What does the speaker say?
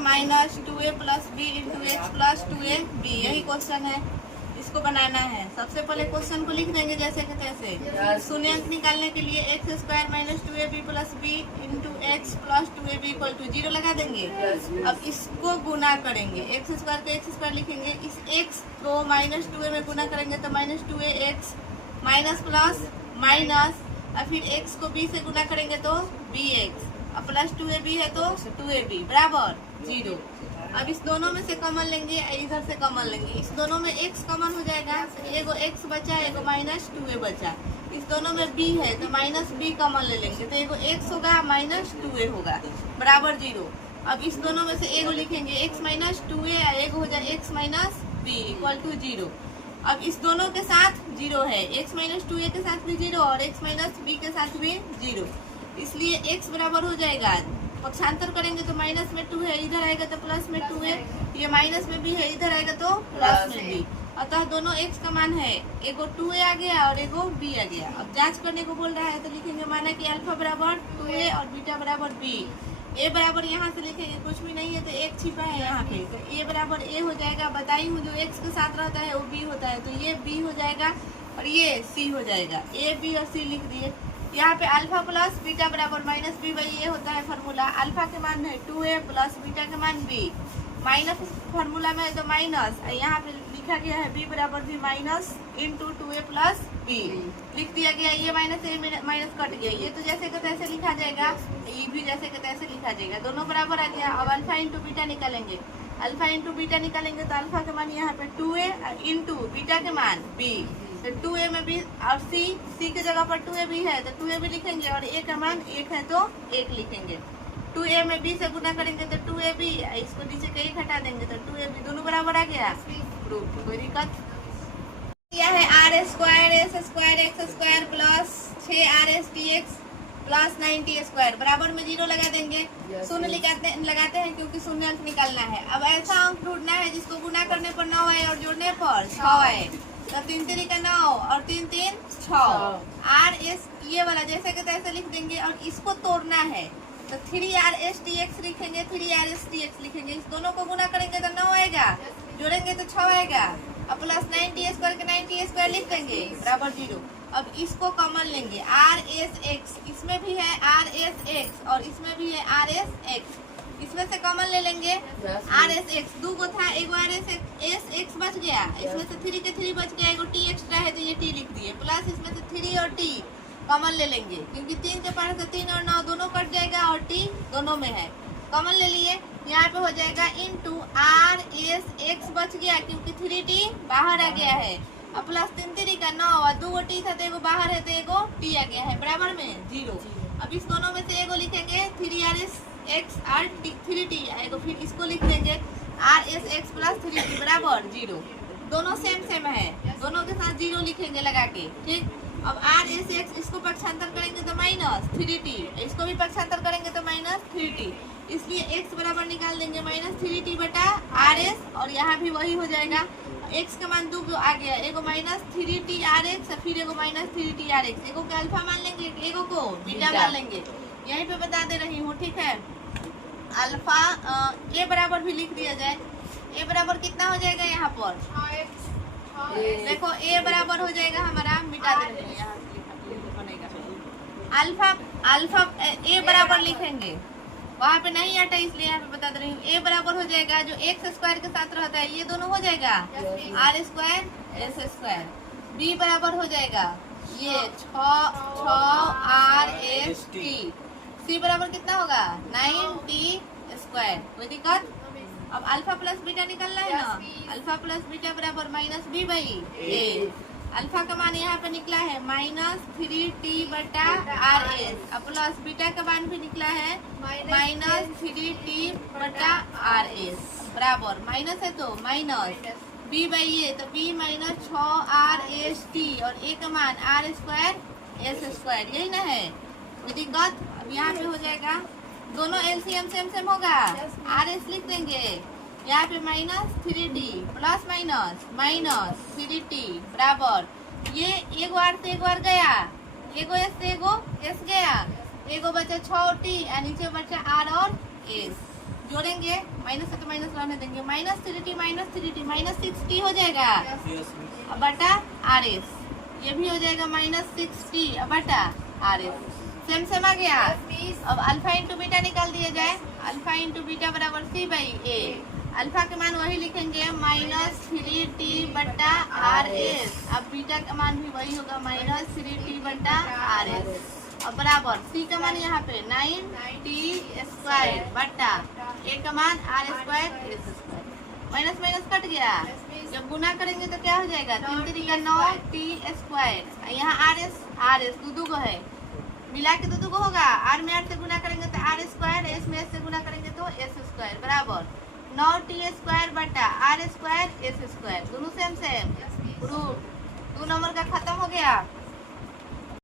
Minus 2a plus b into x plus 2ab, यही question है, इसको बनाना है। सबसे पहले क्वेश्चन को लिख देंगे जैसे कि तैसे। शून्य अंक निकालने के लिए x square minus 2ab plus b into x plus 2ab equal to 0 लगा देंगे। अब इसको गुना करेंगे, एक्स स्क्वायर को एक्स स्क्वायर लिखेंगे, इस एक्स को माइनस 2a में गुना करेंगे तो minus 2a x minus plus minus, और फिर एक्स को बी से गुना करेंगे तो बी एक्स, अब प्लस 2ab है तो 2ab बराबर 0। अब इस दोनों में से कॉमन लेंगे, इधर से कॉमन लेंगे, इस दोनों में x कॉमन हो जाएगा, एगो x बचा, एगो माइनस 2a बचा। इस दोनों में b है तो माइनस b कॉमन ले लेंगे तो एगो x होगा माइनस 2a होगा बराबर 0। अब इस दोनों में से एगो लिखेंगे x माइनस 2a और एगो हो जाए x minus b equal to 0। अब इस दोनों के साथ 0 है, x माइनस 2a के साथ भी 0 और x माइनस b के साथ भी 0, इसलिए x बराबर हो जाएगा, पक्षांतर करेंगे तो माइनस में 2 है, इधर आएगा तो प्लस में 2 है, ये माइनस में भी है, इधर आएगा तो प्लस में भी, अतः दोनों x का मान है, एगो 2a आ गया और एगो b आ गया। अब जांच करने को बोल रहा है तो लिखेंगे माना कि अल्फा बराबर 2a और बीटा बराबर b, a बराबर यहाँ से लिखेंगे, कुछ भी नहीं है तो एक छिपा है यहाँ पे, तो a बराबर a हो जाएगा, बताई हूँ जो x के साथ रहता है वो b होता है, तो ये b हो जाएगा और ये c हो जाएगा, a b और c लिख दिए। यहाँ पे अल्फा प्लस बीटा बराबर माइनस बी बाई ए होता है फार्मूला, अल्फा के मान है 2a प्लस बीटा के मान b, माइनस फार्मूला में है तो माइनस, यहाँ पे लिखा गया है b बराबर भी minus into 2a plus b लिख दिया गया, ये माइनस ए माइनस कट गया, ये तो जैसे का तैसे लिखा जाएगा, ये भी जैसे का तैसे लिखा जाएगा, दोनों बराबर आ गया। अब अल्फा इंटू बीटा निकालेंगे, अल्फा इंटू बीटा निकालेंगे तो अल्फा के मान यहाँ पे 2a इंटू बीटा के मान b, तो 2a में भी और c के जगह पर 2a भी है तो 2a भी लिखेंगे और a का मान 1 है तो 1 लिखेंगे। 2a में b से गुना करेंगे तो 2ab, इसको नीचे का 1 हटा देंगे तो 2ab, दोनों बराबर आ गया, प्रूफ। कोई दिक्कत यह है r square s square x square plus 6r dx plus 9t square बराबर में 0 लगा देंगे, शून्य लगाते हैं क्योंकि शून्य अंक निकालना है। अब ऐसा अंक ढूंढना है जिसको गुना करने पर 9 आए और जोड़ने पर 6 आए, तो 3 3 का 9 और 3 3 6, आर एस ये वाला जैसे कि तैसे लिख देंगे और इसको तोड़ना है तो 3r dx लिखेंगे, 3r dx लिखेंगे, इस दोनों को गुना करेंगे तो 9 आएगा, जोड़ेंगे तो 6 आएगा, अब प्लस 9t स्क्वायर के 9t स्क्वायर लिख देंगे बराबर 0। अब इसको कॉमन लेंगे, आर एस एक्स, इसमें भी है आर एस एक्स और इसमें भी है आर एस एक्स, इसमें से कॉमन ले लेंगे, आर एस एक्स 2 को था, एगो आर एस एक्स बच गया, इसमें से 3 के 3 बच गया, एगो टी एक्स्ट्रा है तो ये टी लिख दिए, प्लस इसमें से 3 और टी कॉमन ले लेंगे क्योंकि 3 के पास से 3 और 9 दोनों कट जाएगा और टी दोनों में है, कॉमन ले लिए, यहाँ पे हो जाएगा इंटू आर एस एक्स बच गया क्योंकि 3t बाहर आ गया है, अब प्लस 3 3 का 9 और 2 टी था तो एगो बाहर है तो एगो टी आ गया है बराबर में 0। अब इस दोनों में से एगो लिखेंगे 3r x R T 3t आएगा, फिर इसको लिख देंगे R S x plus 3t बराबर 0, दोनों सेम सेम है, दोनों के साथ 0 लिखेंगे लगा के, ठीक। अब आर एस एक्स इसको पक्षांतर करेंगे तो माइनस 3t, इसको भी पक्षांतर करेंगे तो माइनस 3t, इसलिए x बराबर निकाल देंगे माइनस 3t बटा आर एस, और यहाँ भी वही हो जाएगा, x का मान 2 आ गया, एगो माइनस 3t आर एक्स फिर एगो माइनस 3t आर एक्स, एगो को अल्फा मान लेंगे, एगो को बीटा मान लेंगे, यहीं पे बता दे रही हूँ, ठीक है। अल्फा ए बराबर भी लिख दिया जाए, ए बराबर कितना हो जाएगा यहाँ पर, देखो ए बराबर हो जाएगा हमारा, मिटा देंगे यहाँ बनेगा अल्फा, अल्फा ए बराबर लिखेंगे, वहाँ पे नहीं आता इसलिए यहाँ पे बता दे रही हूँ, ए बराबर हो जाएगा जो एक्स स्क्वायर के साथ रहता है ये दोनों हो जाएगा r square s square, b बराबर हो जाएगा ये 6 आर एस टी, सी बराबर कितना होगा 9t स्क्वायर, कोई दिक्कत। अब अल्फा प्लस बीटा निकलना है ना, अल्फा प्लस बीटा बराबर minus b by a, alpha का मान यहाँ पे निकला है माइनस 3t बटा आर एस, अब प्लस बीटा का मान भी निकला है माइनस 3t बटा आर एस बराबर, माइनस है तो माइनस बी बाई ए, तो बी माइनस 6r और ए का मान आर स्क्वायर एस स्क्वायर, यही ना है, कोई दिक्कत। अब यहाँ पे हो जाएगा दोनों एलसीएम सेम सेम होगा, आर एस लिख देंगे, यहाँ पे minus 3t plus minus minus 3t बराबर, ये एगो आर से एगो आर गया, एगो एस से एगो एस गया, एगो बचा 6t और नीचे बचा आर और एस, जोड़ेंगे, माइनस है तो माइनस रहने देंगे, -3t माइनस 6t हो जाएगा बटा RS, ये भी हो जाएगा -6t बटा RS। सेम सेम आ गया। अब अल्फा इंटू बीटा निकाल दिया जाए, अल्फा इंटू बीटा बराबर C/A। अल्फा के मान वही लिखेंगे -3t बटा RS। अब बीटा का मान भी वही होगा -3t बटा RS। अब बराबर C का मान यहाँ पे 9t² बटा A का मान R² S²। Minus minus cut गया, जब गुना करेंगे तो क्या हो जाएगा 3 3 का 9t²। यहाँ RS दो को है, मिला के दो को होगा, R में 8 से गुना करेंगे तो R², S में S से गुना करेंगे तो S² बराबर 9t² बटा R² S²। दोनों सेम सेम, रूट 2 नंबर का खत्म हो गया।